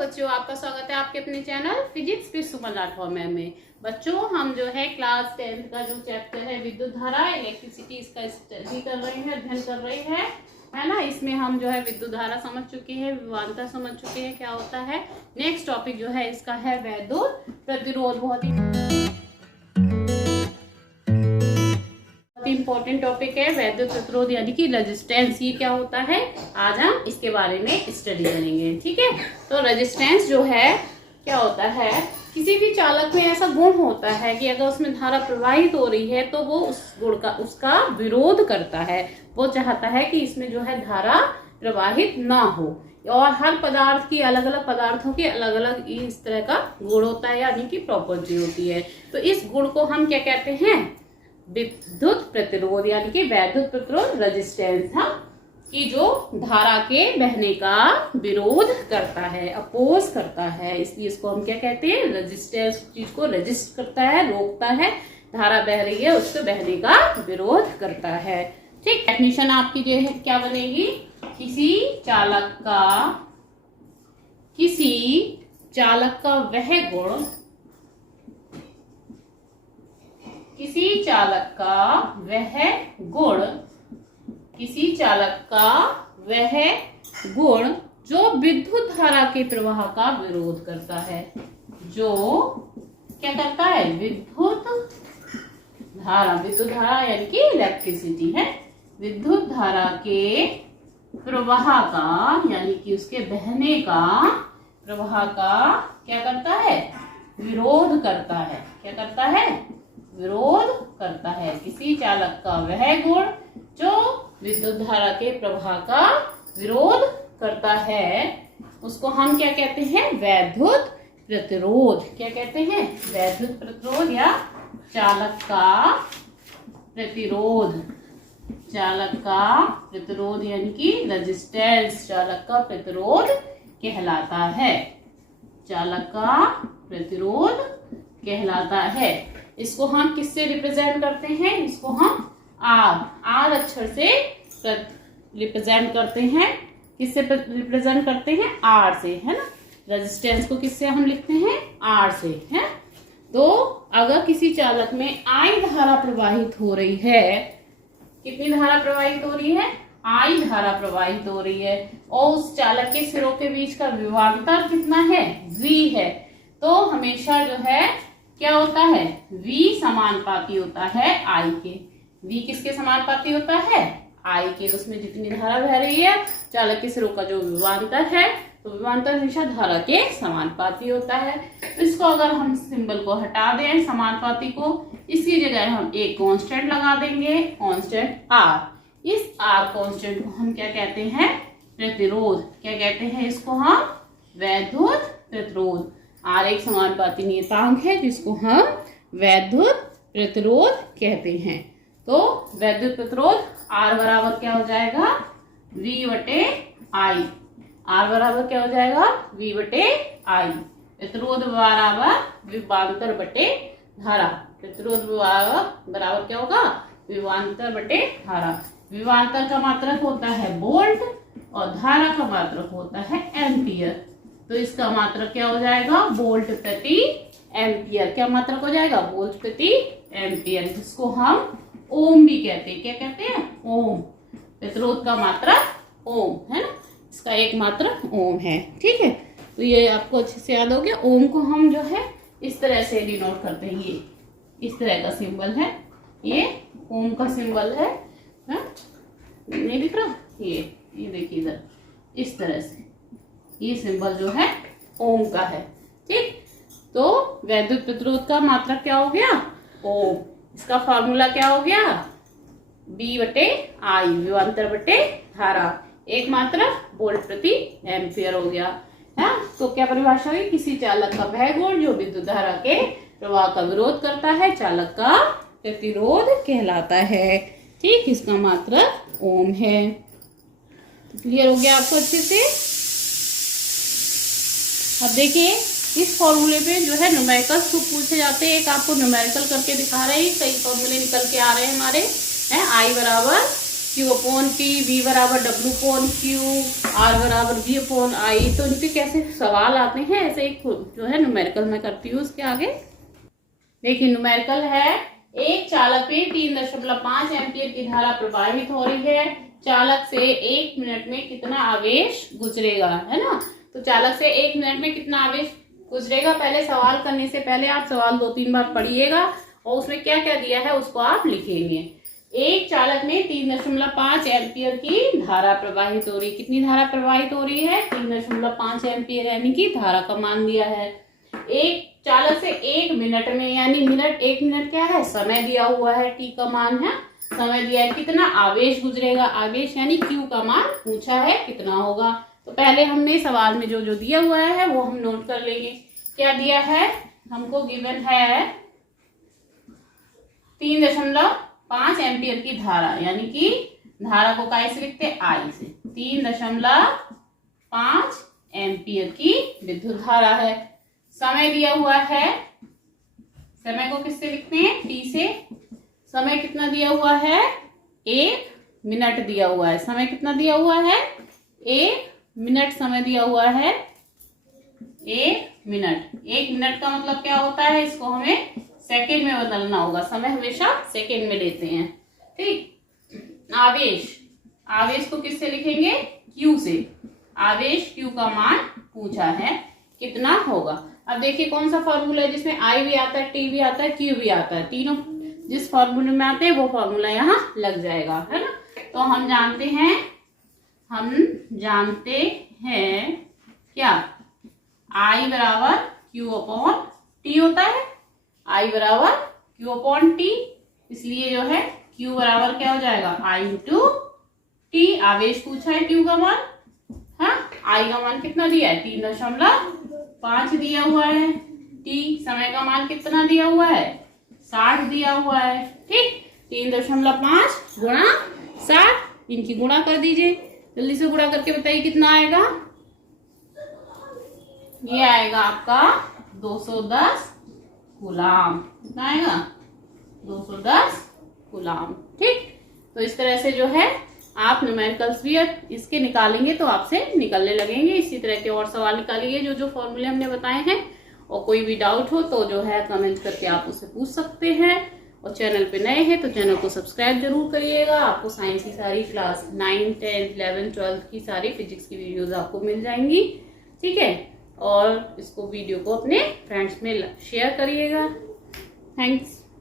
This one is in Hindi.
बच्चों, आपका स्वागत है आपके अपने channel physics with Suman Rathore ma'am में। बच्चों, हम जो है क्लास 10 का जो चैप्टर है विद्युत धारा इलेक्ट्रिसिटी, इसका स्टडी कर रहे हैं, अध्ययन कर रहे हैं, है ना। इसमें हम जो है विद्युत धारा समझ चुके हैं, विभवांतर समझ चुके हैं क्या होता है। नेक्स्ट टॉपिक जो है इसका है वैद्युत प्रतिरोध। बहुत ही इंपॉर्टेंट टॉपिक है वैद्युत प्रतिरोध यानी कि रेजिस्टेंस। ये क्या होता है, आज हम इसके बारे में स्टडी करेंगे। ठीक है, तो रेजिस्टेंस जो है क्या होता है, किसी भी चालक में ऐसा गुण होता है कि अगर उसमें धारा प्रवाहित हो रही है तो वो उस गुण का उसका विरोध करता है। वो चाहता है कि इसमें जो है धारा प्रवाहित ना हो। और हर पदार्थ की अलग अलग पदार्थों के अलग अलग इस तरह का गुण होता है यानी कि प्रॉपर्टी होती है। तो इस गुण को हम क्या कहते हैं, विद्युत प्रतिरोध यानी कि वैद्युत प्रतिरोध रेजिस्टेंस, कि जो धारा के बहने का विरोध करता है, अपोज करता है, इसलिए इसको हम क्या कहते हैं, रेजिस्टेंस। चीज को रेजिस्ट करता है, रोकता है, धारा बह रही है उसके बहने का विरोध करता है। ठीक, डेफिनेशन आपकी जो है क्या बनेगी, किसी चालक का वह गुण, किसी चालक का वह गुण जो विद्युत धारा के प्रवाह का विरोध करता है। जो क्या करता है, विद्युत धारा यानी कि इलेक्ट्रिसिटी है, विद्युत धारा के प्रवाह का यानी कि उसके बहने का, प्रवाह का क्या करता है, विरोध करता है। क्या करता है, विरोध करता है। किसी चालक का वह गुण जो विद्युत धारा के प्रवाह का विरोध करता है उसको हम क्या कहते हैं, वैद्युत प्रतिरोध। क्या कहते हैं, वैद्युत प्रतिरोध या चालक का प्रतिरोध। चालक का प्रतिरोध यानी कि रेजिस्टेंस, चालक का प्रतिरोध कहलाता है। चालक का प्रतिरोध कहलाता है। इसको हम किससे रिप्रेजेंट करते हैं, इसको हम आर अक्षर से रिप्रेजेंट करते हैं। किससे रिप्रेजेंट करते हैं, आर से, है ना। रेजिस्टेंस को किससे हम लिखते हैं, आर से, है। तो अगर किसी चालक में आई धारा प्रवाहित हो रही है, कितनी धारा प्रवाहित हो रही है, आई धारा प्रवाहित हो रही है, और उस चालक के सिरों के बीच का विभवांतर कितना है, V है, तो हमेशा जो है क्या होता है, V समानुपाती होता है I के। V किसके समानुपाती होता है, I के। उसमें जितनी धारा बह रही है, चालक के सिरों का जो विभवांतर है, तो विभवांतर हमेशा धारा के समानुपाती होता है। तो इसको अगर हम सिंबल को हटा दें, समानुपाती को, इसकी जगह हम एक कांस्टेंट लगा देंगे, कांस्टेंट R। इस R कांस्टेंट को हम क्या कहते हैं, प्रतिरोध। क्या कहते हैं इसको हम, वैद्युत प्रतिरोध। R एक समानुपाती नियतांक है जिसको हम वैद्युत प्रतिरोध कहते हैं। तो वैद्युत प्रतिरोध R बराबर क्या हो जाएगा, V बटे I। R बराबर क्या हो जाएगा, V बटे I। प्रतिरोध बराबर विभवांतर बटे धारा। प्रतिरोध बराबर क्या होगा, विभवांतर बटे धारा। विभवांतर का मात्रक होता है वोल्ट और धारा का मात्रक होता है एम्पियर। तो इसका मात्रक क्या हो जाएगा, वोल्ट प्रति एम्पियर। क्या मात्रक हो जाएगा, वोल्ट प्रति एम्पियर, जिसको हम ओम भी कहते हैं। क्या कहते हैं, ओम। प्रतिरोध का मात्रक ओम है ना, इसका एक मात्रक ओम है। ठीक है, तो ये आपको अच्छे से याद हो गया। ओम को हम जो है इस तरह से डिनोट करते हैं, ये इस तरह का सिंबल है, ये ओम का सिंबल है, नहीं दिख रहा, ये देखिए इधर, इस तरह से ये सिंबल जो है ओम का है। ठीक, तो वैद्युत प्रतिरोध का मात्रक क्या हो गया, ओम। इसका फॉर्मूला क्या हो गया, V बटे I, विभवांतर बटे धारा, एक मात्रक वोल्ट प्रति एम्पियर हो गया है। तो क्या परिभाषा हुई, किसी चालक का वह गुण जो विद्युत धारा के प्रवाह का विरोध करता है, चालक का प्रतिरोध कहलाता है। ठीक, इसका मात्रक ओम है। तो क्लियर हो गया आपको अच्छे से। अब देखिए, इस फॉर्मूले पे जो है न्यूमेरिकल्स खूब पूछे जाते हैं। एक आपको न्यूमेरिकल करके दिखा रहे हैं, कई फॉर्मूले निकल के आ रहे हैं हमारे, हैं। I बराबर Q अपॉन T, V बराबर W अपॉन Q, आर बराबर V अपॉन आई, तो इनके कैसे सवाल आते हैं, ऐसे एक जो है न्यूमेरिकल मैं करती हूँ उसके आगे। देखिए न्यूमेरिकल है, एक चालक में 3.5 एम्पियर की धारा प्रवाहित हो रही है, चालक से 1 मिनट में कितना आवेश गुजरेगा, है ना। तो चालक से 1 मिनट में कितना आवेश गुजरेगा, पहले सवाल करने से पहले आप सवाल 2-3 बार पढ़िएगा और उसमें क्या क्या दिया है उसको आप लिखेंगे। एक चालक में 3.5 एम्पियर की धारा प्रवाहित हो रही, कितनी धारा प्रवाहित हो रही है, 3.5 एम्पियर यानी कि धारा का मान दिया है। एक चालक से 1 मिनट में, यानी मिनट, 1 मिनट क्या है, समय दिया हुआ है, टी का मान है, समय दिया है, कितना आवेश गुजरेगा, आवेश यानी क्यू का मान पूछा है कितना होगा। तो पहले हमने सवाल में जो जो दिया हुआ है वो हम नोट कर लेंगे। क्या दिया है हमको, गिवन है 3.5 एम्पियर की धारा, यानी कि धारा को कैसे लिखते हैं, आई से, 3.5 एम्पियर की विद्युत धारा है। समय दिया हुआ है, समय को किससे लिखते हैं, टी से। समय कितना दिया हुआ है, 1 मिनट दिया हुआ है, समय कितना दिया हुआ है, 1 मिनट समय दिया हुआ है, 1 मिनट। 1 मिनट का मतलब क्या होता है, इसको हमें सेकेंड में बदलना होगा, समय हमेशा सेकेंड में लेते हैं, ठीक। आवेश, आवेश को किससे लिखेंगे, क्यू से। आवेश क्यू का मान पूछा है कितना होगा। अब देखिए कौन सा फॉर्मूला है जिसमें आई भी आता है, टी भी आता है, क्यू भी आता है, तीनों जिस फॉर्मूले में आते हैं वो फॉर्मूला यहाँ लग जाएगा, है ना। तो हम जानते हैं क्या, आई बराबर क्यू अपॉन टी होता है, आई बराबर क्यू अपॉन टी, इसलिए जो है क्यू बराबर क्या हो जाएगा, आई इंटू टी। आवेश पूछा है क्यू का मान, हाँ, आई का मान कितना दिया है, 3.5 दिया हुआ है, टी समय का मान कितना दिया हुआ है, 60 दिया हुआ है, ठीक। 3.5 गुणा 60, इनकी गुणा कर दीजिए, जल्दी से गुणा करके बताइए कितना आएगा। ये आएगा आपका 210 कूलाम, कितना आएगा, 210 कूलाम, ठीक। तो इस तरह से जो है आप न्यूमेरिकल्स भी इसके निकालेंगे तो आपसे निकलने लगेंगे। इसी तरह के और सवाल निकालिए जो जो फॉर्मूले हमने बताए हैं, और कोई भी डाउट हो तो जो है कमेंट करके आप उससे पूछ सकते हैं। और चैनल पे नए हैं तो चैनल को सब्सक्राइब जरूर करिएगा। आपको साइंस की सारी क्लास 9, 10, 11, 12 की सारी फिजिक्स की वीडियोस आपको मिल जाएंगी, ठीक है। और इसको वीडियो को अपने फ्रेंड्स में शेयर करिएगा। थैंक्स।